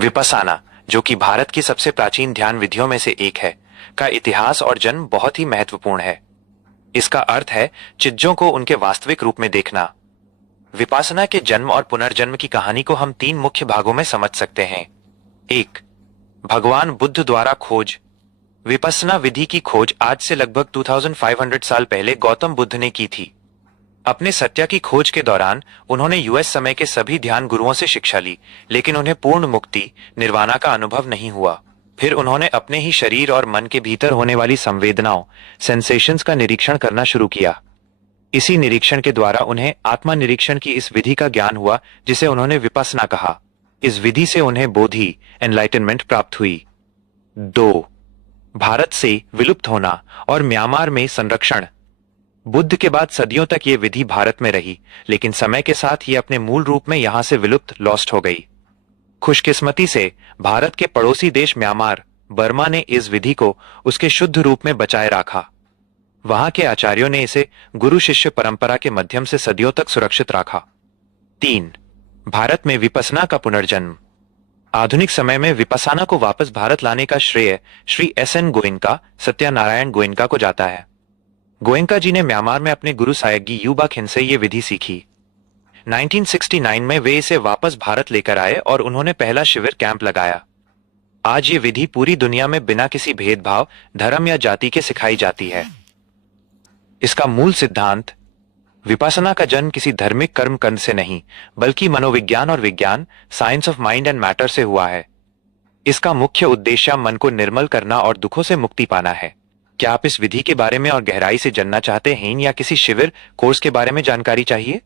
विपस्साना, जो कि भारत की सबसे प्राचीन ध्यान विधियों में से एक है, का इतिहास और जन्म बहुत ही महत्वपूर्ण है। इसका अर्थ है चीजों को उनके वास्तविक रूप में देखना। विपस्साना के जन्म और पुनर्जन्म की कहानी को हम 3 मुख्य भागों में समझ सकते हैं। 1. भगवान बुद्ध द्वारा खोज। विपस्साना विधि की खोज आज से लगभग 2500 साल पहले गौतम बुद्ध ने की थी। अपने सत्या की खोज के दौरान उन्होंने यूएस समय के सभी ध्यान गुरुओं से शिक्षा ली, लेकिन उन्हें पूर्ण मुक्ति निर्वाणा का अनुभव नहीं हुआ। फिर उन्होंने अपने ही शरीर और मन के भीतर होने वाली संवेदनाओं सेंसेशंस का निरीक्षण करना शुरू किया। इसी निरीक्षण के द्वारा उन्हें आत्मा निरीक्षण की इस विधि का ज्ञान हुआ, जिसे उन्होंने विपस्साना कहा। इस विधि से उन्हें बोधि एनलाइटनमेंट प्राप्त हुई। 2. भारत से विलुप्त होना और म्यांमार में संरक्षण। बुद्ध के बाद सदियों तक ये विधि भारत में रही, लेकिन समय के साथ ये अपने मूल रूप में यहां से विलुप्त लॉस्ट हो गई। खुशकिस्मती से भारत के पड़ोसी देश म्यांमार बर्मा ने इस विधि को उसके शुद्ध रूप में बचाए रखा। वहां के आचार्यों ने इसे गुरु शिष्य परंपरा के माध्यम से सदियों तक सुरक्षित रखा। 3. भारत में विपस्साना का पुनर्जन्म। आधुनिक समय में विपस्साना को वापस भारत लाने का श्रेय श्री एस.एन. गोयनका, सत्यनारायण गोयनका को जाता है। गोयनका जी ने म्यांमार में अपने गुरु सायगी युबा खिन से ये विधि सीखी। 1969 में वे इसे वापस भारत लेकर आए और उन्होंने पहला शिविर कैंप लगाया। आज ये विधि पूरी दुनिया में बिना किसी भेदभाव, धर्म या जाति के सिखाई जाती है। इसका मूल सिद्धांत: विपस्साना का जन्म किसी धार्मिक कर्मकांड से नहीं, बल्कि मनोविज्ञान और विज्ञान, science of mind and matter से हुआ है। इसका मुख्य उद्देश्य मन को निर्मल करना और दुखों से मुक्ति पाना है। क्या आप इस विधि के बारे में और गहराई से जानना चाहते हैं या किसी शिविर कोर्स के बारे में जानकारी चाहिए?